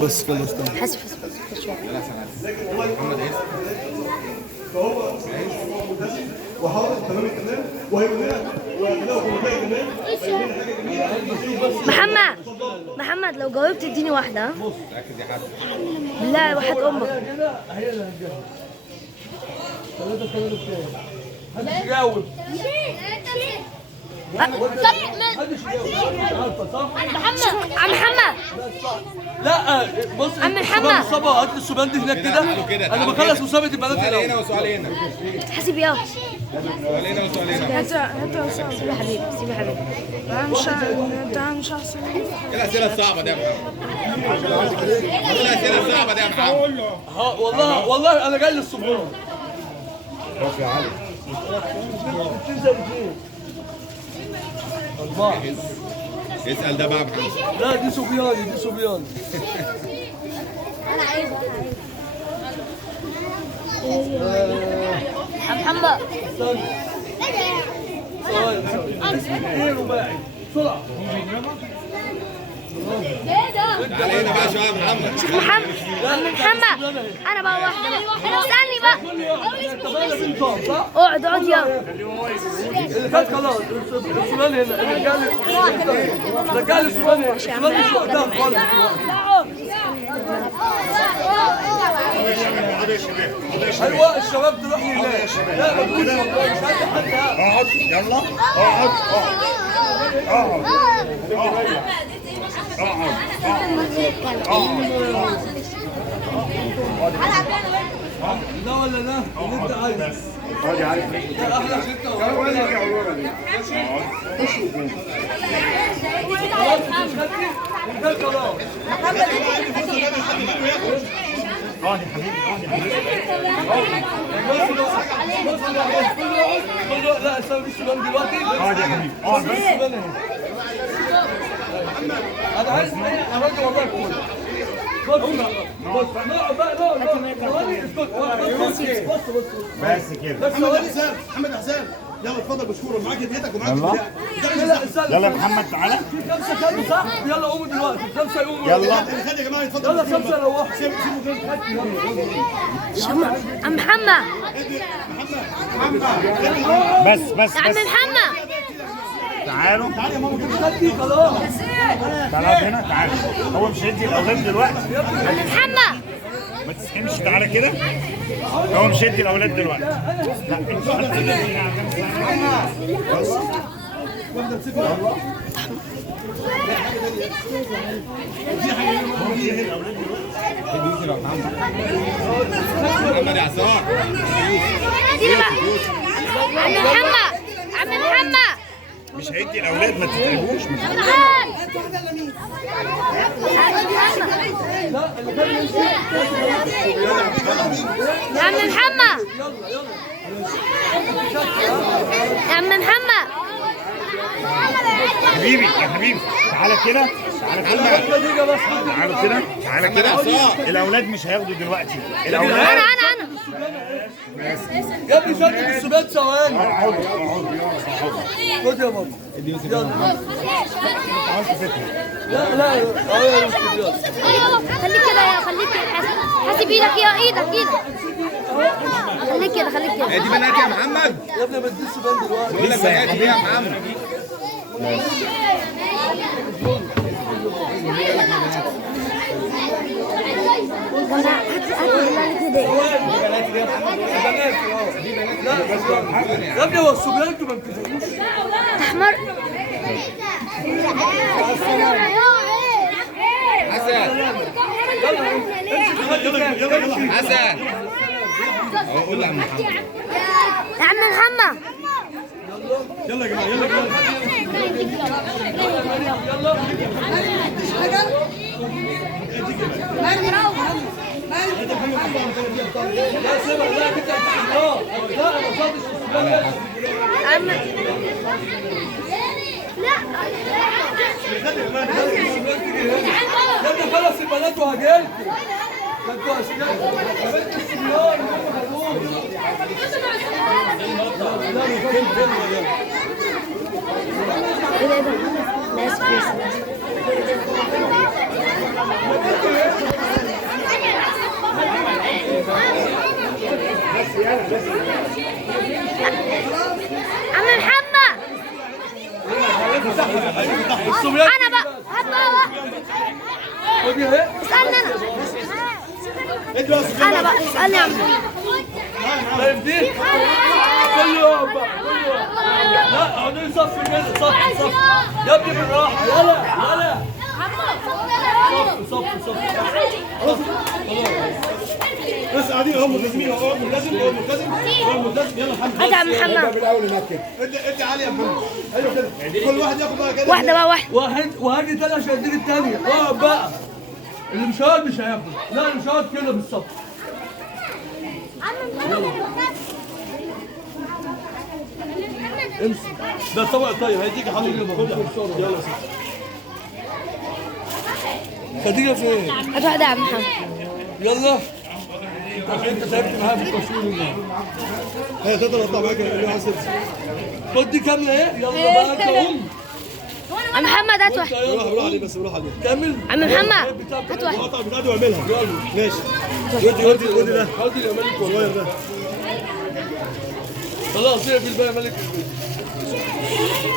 بس خلاص تمام. حاسب محمد لو جاوبت اديني واحدة. ها؟ لا وحياة امك. جاوب. عم محمد لا بص عم محمد مصابة هات لي السودان دي هناك كده. انا بخلص مسابقة البنات هنا وسؤال هنا. حاسب يا سؤال هنا وسؤال هنا. سيب يا حبيبي سيب يا حبيبي. مش هحسن. ايه الاسئله الصعبه دي يا محمد؟ ايه الاسئله الصعبه دي يا محمد؟ والله انا جاي للصبح. روح يا علي. تنزل اثنين. أربعة. اسال ده بقى يا محمد. لا دي صبياني دي صبياني. انا عايز محمد استنى. اثنين رباعي بسرعة. علينا بقى شويه يا محمد. محمد انا بقى واحدة بقى. استني بقى. اقعد يلا. اللي فات خلاص السودان هنا رجال السودان هنا. السودان مش وقتها خالص. ايوه الشباب تروح لي هناك. لا ما تقولش والله مش عندي حد. اقعد يلا اقعد اقعد ده ولا ده اللي انت عايزه. اقعد يا علي. ده احلى شركه ولا اقعد يا حبيبي اقعد يا حبيبي. لا اسوي السودان دلوقتي. اقعد يا حبيبي اقعد بس. انا عايز يا راجل والله كويس. بص نقعد بقى بص بس كده. محمد حسام محمد حسام يلا اتفضل بشكورك معاك هديتك ومعاك يلا يا محمد تعالى. في خمسه كانوا صح. يلا قوموا دلوقتي خمسه يقوموا. يلا خد يا جماعه اتفضل. يلا خمسه لو واحد. عم محمد بس عم محمد تعالوا. تعالى يا ماما كده. خدتي خلاص. تعالى هنا تعالى. هو مش هيدي الاولاد دلوقتي. عم محمد ما تسخنش تعالى كده. هو مش هيدي الاولاد دلوقتي. لا انت محمد يا عصام. عم محمد مش هيدي الاولاد ما تتعبوش. يا عم محمد يا عم محمد حبيبي يا حبيبي تعالى كده. تعالى كده. تعالى كده. الاولاد مش هياخدوا دلوقتي. الاولاد انا يا ابني شدد السبات ثواني. اقعدوا خد يا ماما. يلا. لا خليك كده يا خليك كده. حاسب ايدك يا ايدك خليك كده. دي بنات يا محمد. يا ابني بدي السودان دلوقتي. بقول لك بنات يا محمد. يا ابني هو الصبيان انتوا ما بتفهموش. احمر حسن حسن قول يا عم محمد. يا عم محمد يلا يا جماعه لا سيبها لا كده. لا ما صادش السودان. عم يا ابني خلص البنات وهجيلكم. ده انتوا اشكال. يا بنت السنيور لا اسف عم محمد الصبيان انا بقى هات بقى خدي اهي. اسالني ادي بقى سفيان. انا بقى اسالني يا عم طيب دي كل يوم بقى كل يوم. لا اقعدوا صف كده صف يا ابني بالراحه يلا يلا صف بس قاعدين اهو ملتزمين اهو ملتزم هو ملتزم هو ملتزم. يلا محمد هات يا عم محمد ادي علي يا محمد. ايوه كده كل واحد ياخد بقى كده. واحده بقى واحده واحد وهاجي تاني عشان اديك التانية. اقعد بقى اللي مش هيقعد مش هياخد. لا اللي مش هيقعد كده بالصف. امسك ده طبق طيب هيديك يا حبيبي. خد يلا يا سيدي. خديجة فين؟ هات واحده يا عم محمد يلا عشان انت تعبت معاها في التصوير النهارده. هي تقدر تطلع معاك اللي هو عايز. خد دي كاملة ايه؟ يلا بقى انت قوم. عم محمد هات واحده روح عليه بس روح عليه. كمل. عم محمد هات واحده القطع بتاعته واعملها. يلا ماشي. ودي ده. خدي يا ملك الصغير ده. خلاص اقفل بقى يا ملك.